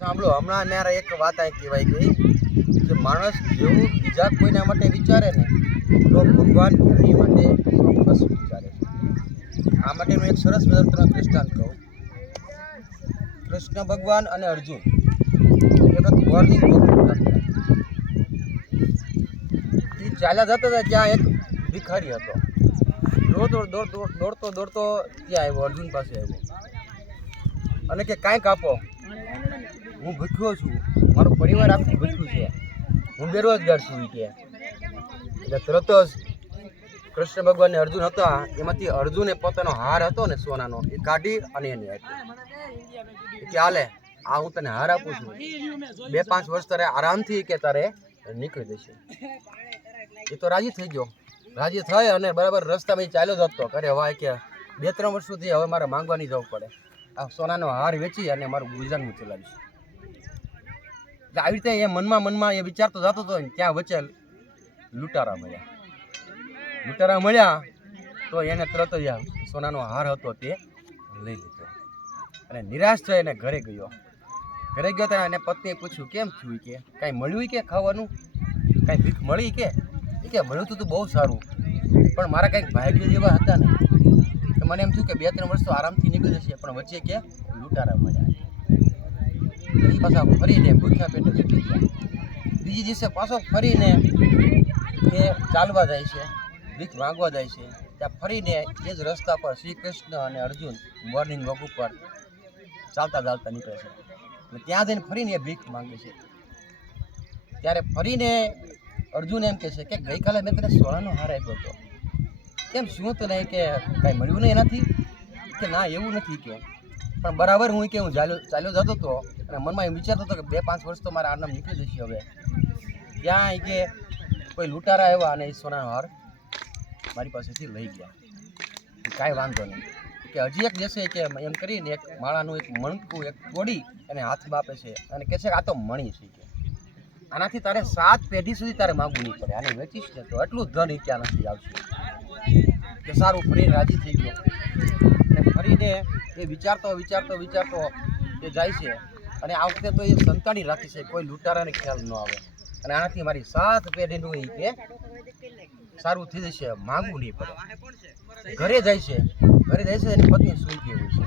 સાંભળો, હમણાં મારે એક વાત અહીં કહેવાય ગઈ કે માણસ જેવું બીજા કોઈના માટે વિચારે ને, તો ભગવાન એની માટે ચોક્કસ વિચારે આ માટે હું એક સરસ મજાનું તમને દ્રષ્ટાંત કહું. કૃષ્ણ ભગવાન અને અર્જુન એક વોર્નિંગ એ ચાલ્યા જતા હતા ત્યાં એક ભિખારી હતો. દોડતો દોડતો દોડતો દોડતો ત્યાં આવ્યો, અર્જુન પાસે આવ્યો. અને કે, કાંઈક આપો. હું ભૂખ્યો છું. મારો પરિવાર આખું ભૂખ્યું છે. હું બેરોજગાર છું કે. એટલે તરત જ કૃષ્ણ ભગવાનને અર્જુન હતા. એમાંથી અર્જુને પોતાનો હાર હતો ને સોનાનો, એ કાઢી અને એને હાલે, આ હું તને હાર આપું છું. બે પાંચ વર્ષ તારે આરામથી કે, તારે નીકળી જશે. એ તો રાજી થઈ ગયો. રાજી થઈ અને બરાબર રસ્તામાં ચાલ્યો ચાલ્યો હતો કરે હવે કે, બે ત્રણ વર્ષ સુધી હવે મારે માંગવાની જવું પડે. આ સોનાનો હાર વેચી અને મારું ગુજરાન હું ચલાવીશ. એટલે આવી રીતે એ મનમાં મનમાં એ વિચારતો જતો હતો ત્યાં વચ્ચે લૂંટારા મળ્યા. લૂંટારા મળ્યા તો એને તરત જ સોનાનો હાર હતો તે લઈ લીધો. અને નિરાશ થઈ અને ઘરે ગયો. ઘરે ગયો ત્યારે એને પત્નીએ પૂછ્યું, કેમ થયું કે? કાંઈ મળ્યું કે ખાવાનું? કાંઈ ભીખ મળી કે? એ કે મળ્યું તું તો બહુ સારું. પણ મારા કંઈક ભાગ્ય જેવા હતા ને, તો મને એમ થયું કે બે ત્રણ વર્ષ તો આરામથી નીકળી જશે, પણ વચ્ચે કે લૂંટારા મળ્યા. પાછા ફરીને ભૂખ્યા પેટે ગયા. બીજી દિવસે પાછો ફરીને એ ચાલવા જાય છે, ભીખ માંગવા જાય છે. ત્યાં ફરીને એ જ રસ્તા પર શ્રી કૃષ્ણ અને અર્જુન મોર્નિંગ વોક ઉપર ચાલતા ચાલતા નીકળે છે. અને ત્યાં જઈને ફરીને એ ભીખ માંગે છે. ત્યારે ફરીને અર્જુન એમ કહે છે કે ગઈકાલે મેં તને સોનાનો હાર આપ્યો હતો. કેમ શું તને કે કાંઈ મળ્યું નહીં એનાથી? કે ના, એવું નથી કે. પણ બરાબર હું કે હું ચાલ્યો જતો હતો અને મનમાં એમ વિચારતો હતો કે બે પાંચ વર્ષ તો મારા આનામ નીકળી જશે હવે. ત્યાં કે કોઈ લૂંટારા આવ્યા અને એ સોનાનો હાર મારી પાસેથી લઈ ગયા. કાંઈ વાંધો નહીં. કે હજી એક જશે કે એમ કરીને એક માળાનું એક મણકું એક તોડી અને હાથમાં આપે છે અને કહે છે કે આ તો મણી છે કે. આનાથી તારે સાત પેઢી સુધી તારે માગવું નહીં પડે. આને વેચીશ ને તો એટલું ધન ત્યાં નથી આવશે. કે સારું ફરી રાજી થઈ ગયો. ફરીને એ વિચારતો વિચારતો વિચારતો એ જાય છે. અને આ વખતે તો એ સંતાડી રાખી છે, કોઈ લૂંટારાને ખ્યાલ ન આવે. અને આનાથી મારી સાત પેઢીનું એ કે સારું થઈ જશે, માગવું નહીં પડે. ઘરે જાય છે, ઘરે જાય છે, એની પત્ની સૂઈ ગઈ હોય છે.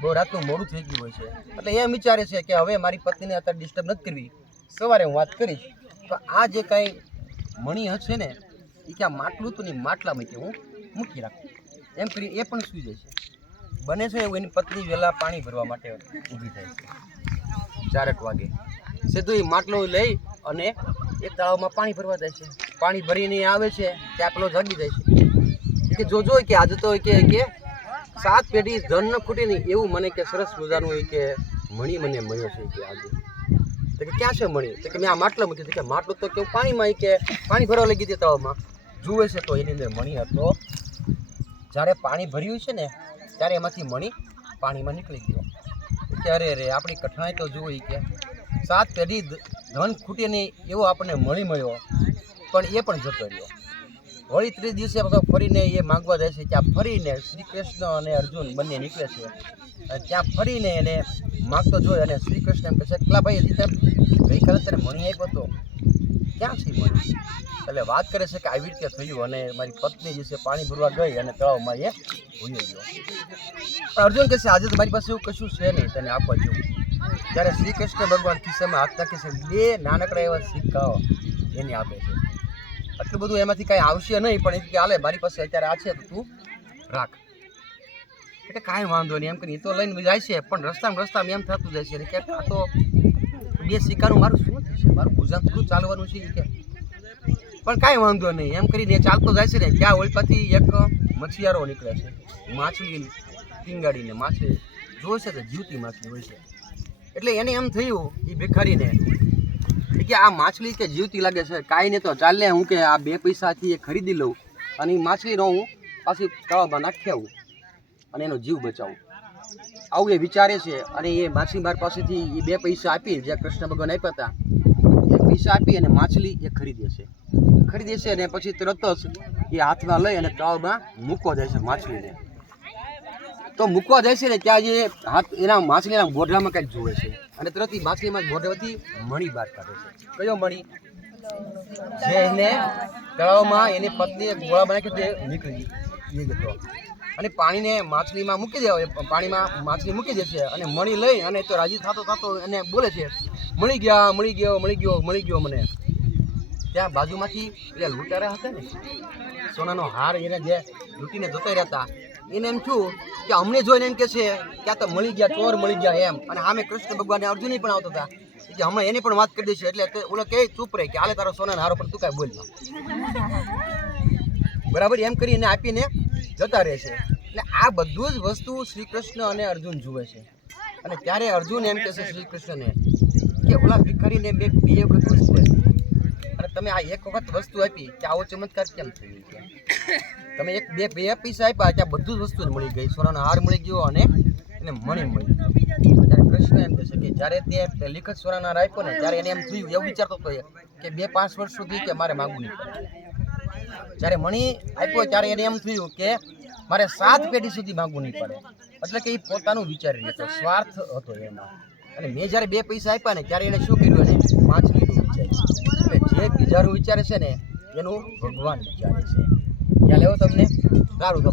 બહુ રાતનું મોડું થઈ ગયું હોય છે. એટલે એમ વિચારે છે કે હવે મારી પત્નીને અત્યારે ડિસ્ટર્બ નથી કરવી. સવારે હું વાત કરીશ, તો આ જે કાંઈ મણી હશે ને એ ક્યાં માટલું તો નહીં, માટલામાં કે હું મૂકી રાખું. એમ કરી એ પણ સૂઈ જાય છે. બને છે એવું? એની પત્ની વહેલા પાણી ભરવા માટે ઊભી થાય છે. ચારેક વાગે. સીધું એ માટલો લઈ અને એક તળાવમાં પાણી ભરવા જાય છે. પાણી ભરીને આવે છે ચાકલો જાગી જાય છે. કે જોજો કે આજે તો કે કે સાત પેઢી ધન ન ખૂટે નહીં એવું મને કે સરસ મજાનું કે મણી મને મળ્યો છે કે આજે. તો કે ક્યાં છે મણી? તો કે મેં આ માટલા મૂકી કે માટલું તો કેવું પાણીમાં કે પાણી ભરવા લઈ ગઈ તળાવમાં. જુએ છે તો એની અંદર મણી હતો. જ્યારે પાણી ભર્યું છે ને ત્યારે એમાંથી મણી પાણીમાં નીકળી ગયો. અરે રે આપણી કઠણાઈ તો જુઓ કે સાત પેઢી ધન ખૂટીને એવો આપણને મળી મળ્યો, પણ એ પણ જતો રહ્યો. વળી ત્રીસ દિવસે પાછો ફરીને એ માગવા જાય છે ત્યાં ફરીને શ્રી કૃષ્ણ અને અર્જુન બંને નીકળે છે. અને ત્યાં ફરીને એને માગતો જોઈ અને શ્રી કૃષ્ણ એમ કહે છે એકલા ભાઈ હજી ગઈકાલે તારે મણી આપ્યો હતો ક્યાં છે મણી? એટલે વાત કરે છે કે આવી રીતે થયું અને મારી પત્ની છે પાણી ભરવા ગઈ અને તળાવમાં એ અર્જુન કહેશે આજે તો મારી પાસે એવું કશું છે નહીં, તને આપવા જેવું. ત્યારે શ્રી કૃષ્ણ ભગવાન ખિસ્સામાં હાથ નાખે બે નાનકડા એવા સિક્કાઓ એને આપે છે. આટલું બધું એમાંથી કાંઈ આવશે નહીં, પણ એ કે હાલે મારી પાસે અત્યારે આ છે, તો તું રાખ. એટલે કાંઈ વાંધો નહીં, એમ કરીને એ તો લઈને જાય છે, પણ રસ્તામાં રસ્તામાં એમ થતું જાય છે કે આ તો બે સિક્કાનું મારું શું થશે? મારું ગુજરાત થોડું ચાલવાનું છે કે. પણ કાંઈ વાંધો નહીં. એમ કરીને ચાલતો જાય છે ને, ત્યાં ઓલપાથી એક મછીયારો નીકળે છે. માછલી ટીંગાડીને માછલી જોવે છે તો જીવતી માછલી હોય છે. એટલે એને એમ થયું એ ભિખારીને, કે આ માછલી કે જીવતી લાગે છે, કાંઈ નહીં તો ચાલે હું કે આ બે પૈસાથી એ ખરીદી લઉં અને એ માછલીનો હું પાછી તળાવમાં નાખી આવું અને એનો જીવ બચાવું. આવું એ વિચારે છે અને એ માછલીમાર પાસેથી એ બે પૈસા આપી જે કૃષ્ણ ભગવાન આપ્યા હતા પૈસા આપી અને માછલી એ ખરીદે છે. ખરીદે છે અને પછી તરત જ એ હાથમાં લઈ અને તળાવમાં મૂકવા જાય છે માછલીને. તો મૂકવા જાય છે ને ત્યાં જે હાથ, એના માછલીના ગોઢામાં કંઈક જોવે છે. અને તરત એ માછલીમાં ગોઢામાંથી મણી બહાર કાઢે છે. કયો મણી? જે એને તળાવમાં એની પત્નીએ ગોળા બનાવી તે નીકળી ગયો અને પાણીને માછલીમાં મૂકી દેવા પાણીમાં માછલી મૂકી દેશે અને મણી લઈ અને તો રાજી થતો થતો એને બોલે છે, મળી ગયા, મળી ગયો મળી ગયો મળી ગયો મને. ત્યાં બાજુમાંથી પેલા લૂંટારા હતા ને, સોનાનો હાર એને જે લૂંટીને જતા રહેતા એને એમ થયું કે અમને જોઈને એમ કે છે કે આ તો મળી ગયા, ચોર મળી ગયા એમ. અને સામે કૃષ્ણ ભગવાનને અર્જુન પણ આવતા હતા. કે હમણાં એની પણ વાત કરી દઈશું એટલે ઓલો કે ચૂપ રહે, કે હાલે તારો સોનાનો હારો પણ તું કાંઈ બોલ બરાબર, એમ કરીને આપીને જતા રહે છે. એટલે આ બધું જ વસ્તુ શ્રી કૃષ્ણ અને અર્જુન જુએ છે. અને ત્યારે અર્જુન એમ કહે છે શ્રી કૃષ્ણને કે ઓલા ભિખારીને બે બે વખત વસ્તુ અને તમે આ એક વખત વસ્તુ આપી કે આવો ચમત્કાર કેમ થયો કે. તમે એક બે બે પૈસા આપ્યા ત્યાં બધું જ વસ્તુ જ મળી ગઈ. સોનાનો હાર મળી ગયો અને એને મણી મળી ત્યારે કૃષ્ણ એમ કહે છે કે જ્યારે તે લિખત સોનાનો હાર આપ્યો ને ત્યારે એને એમ થયું, એવું વિચારતો હતો કે બે પાંચ વર્ષ સુધી કે મારે માગવું નહીં જ્યારે મણી આપ્યો ત્યારે એને એમ થયું કે મારે સાત પેઢી સુધી માંગવું નહીં પડે. એટલે કે એ પોતાનું વિચારી રહ્યો સ્વાર્થ હતો એમાં. અને મેં જ્યારે બે પૈસા આપ્યા ને ત્યારે એને શું કર્યું એને? પાંચ વિચાર્યું એટલે જે બીજાનું વિચારે છે ને, એનું ભગવાન વિચારે છે. ખ્યાલ એવો તમને? સારું તો